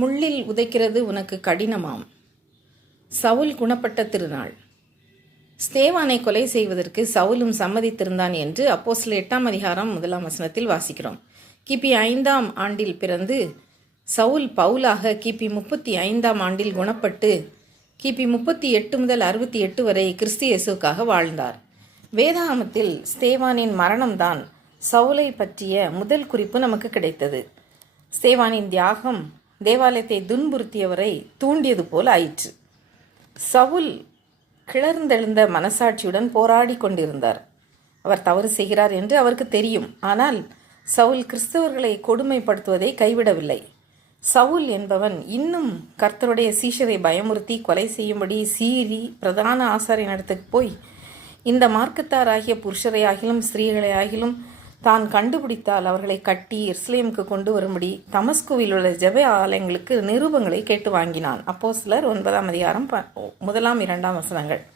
முள்ளில் உதைக்கிறது உனக்கு கடினமாம். சவுல் குணப்பட்ட திருநாள். ஸ்தேவானை கொலை செய்வதற்கு சவுலும் சம்மதித்திருந்தான் என்று அப்போஸ்தலர் எட்டாம் அதிகாரம் முதலாம் வசனத்தில் வாசிக்கிறோம். கிபி ஐந்தாம் ஆண்டில் பிறந்து சவுல் பவுலாக கிபி முப்பத்தி ஐந்தாம் ஆண்டில் குணப்பட்டு கிபி முப்பத்தி எட்டு முதல் அறுபத்தி எட்டு வரை கிறிஸ்து இயேசுக்காக வாழ்ந்தார். வேதாகமத்தில் ஸ்தேவானின் மரணம்தான் சவுலை பற்றிய முதல் குறிப்பு நமக்கு கிடைத்தது. ஸ்தேவானின் தியாகம் தேவாலயத்தை துன்புறுத்தியவரை தூண்டியது போல் ஆயிற்று. சவுல் கிளர்ந்தெழுந்த மனசாட்சியுடன் போராடி கொண்டிருந்தார். அவர் தவறு செய்கிறார் என்று அவருக்கு தெரியும். ஆனால் சவுல் கிறிஸ்தவர்களை கொடுமைப்படுத்துவதை கைவிடவில்லை. சவுல் என்பவன் இன்னும் கர்த்தருடைய சீஷரை பயமுறுத்தி கொலை செய்யும்படி சீறி பிரதான ஆசாரியனிடத்துக்கு போய் இந்த மார்க்கத்தாராகிய புருஷரையாகிலும் ஸ்திரீகளையாகிலும் தான் கண்டுபிடித்தால் அவர்களை கட்டி இஸ்லேமுக்கு கொண்டு வரும்படி தமஸ்குவில் உள்ள ஜெப ஆலயங்களுக்கு நிரூபங்களை கேட்டு வாங்கினான். அப்போ சிலர் ஒன்பதாம் அதிகாரம் ப- முதலாம் இரண்டாம் வசனங்கள்.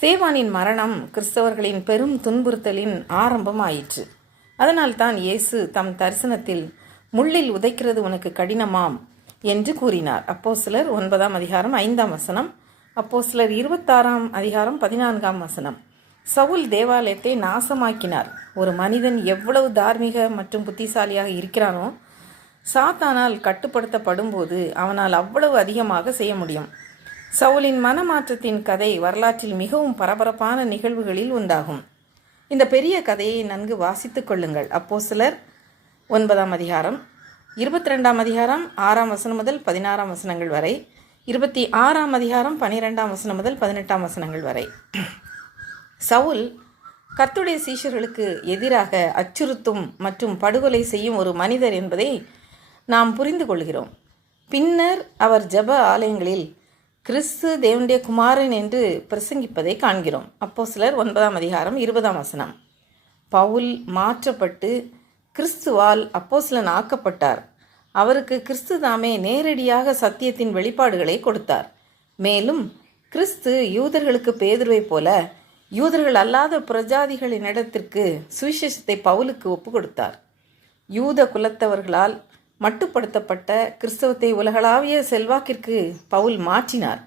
ஸ்தேவானின் மரணம் கிறிஸ்தவர்களின் பெரும் துன்புறுத்தலின் ஆரம்பம் ஆயிற்று அதனால் தான் இயேசு தம் தரிசனத்தில் முள்ளில் உதைக்கிறது உனக்கு கடினமாம் என்று கூறினார். அப்போ சிலர் ஒன்பதாம் அதிகாரம் ஐந்தாம் வசனம். அப்போ சிலர் இருபத்தாறாம் அதிகாரம் பதினான்காம் வசனம். சவுல் தேவாலயத்தை நாசமாக்கினார். ஒரு மனிதன் எவ்வளவு தார்மீக மற்றும் புத்திசாலியாக இருக்கிறானோ சாத்தானால் கட்டுப்படுத்தப்படும் போது அவனால் அவ்வளவு அதிகமாக செய்ய முடியும். சவுலின் மனமாற்றத்தின் கதை வரலாற்றில் மிகவும் பரபரப்பான நிகழ்வுகளில் உண்டாகும் இந்த பெரிய கதையை நன்கு வாசித்துக் கொள்ளுங்கள். அப்போ சிலர் ஒன்பதாம் அதிகாரம் இருபத்தி ரெண்டாம் அதிகாரம் ஆறாம் வசனம் முதல் பதினாறாம் வசனங்கள் வரை இருபத்தி ஆறாம் அதிகாரம் பனிரெண்டாம் வசனம் முதல் பதினெட்டாம் வசனங்கள் வரை. சவுல் கர்த்துடைய சீஷர்களுக்கு எதிராக அச்சுறுத்தும் மற்றும் படுகொலை செய்யும் ஒரு மனிதர் என்பதை நாம் புரிந்து கொள்கிறோம். பின்னர் அவர் ஜெப ஆலயங்களில் கிறிஸ்து தேவனுடைய குமாரன் என்று பிரசங்கிப்பதை காண்கிறோம். அப்போ சிலர் ஒன்பதாம் அதிகாரம் இருபதாம் வசனம். பவுல் மாற்றப்பட்டு கிறிஸ்துவால் அப்போஸ்தலன் ஆக்கப்பட்டார். அவருக்கு கிறிஸ்து தாமே நேரடியாக சத்தியத்தின் வெளிப்பாடுகளை கொடுத்தார். மேலும் கிறிஸ்து யூதர்களுக்கு பேதுருவைப் போல யூதர்கள் அல்லாத பிரஜாதிகளின் இடத்திற்கு சுவிசேஷத்தை பவுலுக்கு ஒப்பு கொடுத்தார் யூத குலத்தவர்களால் மட்டுப்படுத்தப்பட்ட கிறிஸ்தவத்தை உலகளாவிய செல்வாக்கிற்கு பவுல் மாற்றினார்.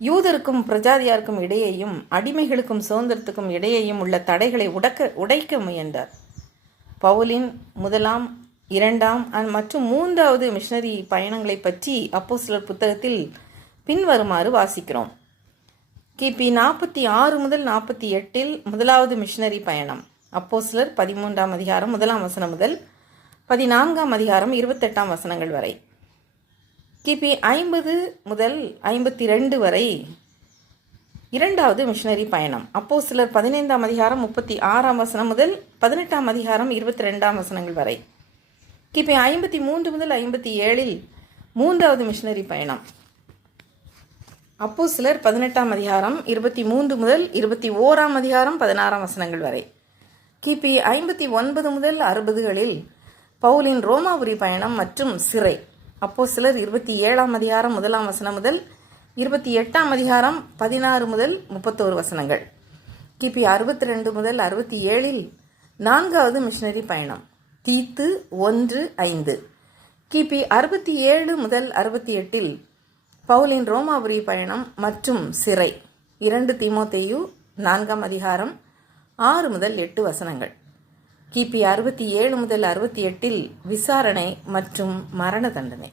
யூதருக்கும் பிரஜாதியாருக்கும் இடையேயும் அடிமைகளுக்கும் சுதந்திரத்துக்கும் இடையேயும் உள்ள தடைகளை உடக்க உடைக்க முயன்றார். பவுலின் முதலாம் இரண்டாம் அண்ட் மற்றும் மூன்றாவது மிஷனரி பயணங்களை பற்றி அப்போஸ்தலர் புத்தகத்தில் பின்வருமாறு வாசிக்கிறோம். கிபி நாற்பத்தி ஆறு முதல் நாற்பத்தி எட்டில் முதலாவது மிஷினரி பயணம். அப்போஸ்லர் பதிமூன்றாம் அதிகாரம் முதலாம் வசனம் முதல் பதினான்காம் அதிகாரம் இருபத்தெட்டாம் வசனங்கள் வரை. கிபி ஐம்பது முதல் ஐம்பத்தி ரெண்டு வரை இரண்டாவது மிஷினரி பயணம். அப்போ சிலர் பதினைந்தாம் அதிகாரம் முப்பத்தி ஆறாம் வசனம் முதல் பதினெட்டாம் அதிகாரம் இருபத்தி ரெண்டாம் வசனங்கள் வரை. கிபி ஐம்பத்தி மூன்று முதல் ஐம்பத்தி ஏழில் மூன்றாவது மிஷினரி பயணம். அப்போ சிலர் பதினெட்டாம் அதிகாரம் இருபத்தி மூன்று முதல் இருபத்தி ஓராம் அதிகாரம் பதினாறாம் வசனங்கள் வரை. கிபி ஐம்பத்தி ஒன்பது முதல் அறுபதுகளில் பவுலின் ரோமாபுரி பயணம் மற்றும் சிறை. அப்போ சிலர் இருபத்தி ஏழாம் அதிகாரம் முதலாம் வசனம் முதல் இருபத்தி எட்டாம் அதிகாரம் பதினாறு முதல் முப்பத்தோரு வசனங்கள். கிபி அறுபத்தி ரெண்டு முதல் அறுபத்தி ஏழில் நான்காவது மிஷினரி பயணம் தீத்து ஒன்று ஐந்து. கிபி அறுபத்தி ஏழு முதல் அறுபத்தி எட்டில் பவுலின் ரோமாபுரி பயணம் மற்றும் சிறை. இரண்டு தீமோத்தேயு நான்காம் அதிகாரம் ஆறு முதல் எட்டு வசனங்கள். கிபி அறுபத்தி ஏழு முதல் அறுபத்தி எட்டில் விசாரணை மற்றும் மரண தண்டனை.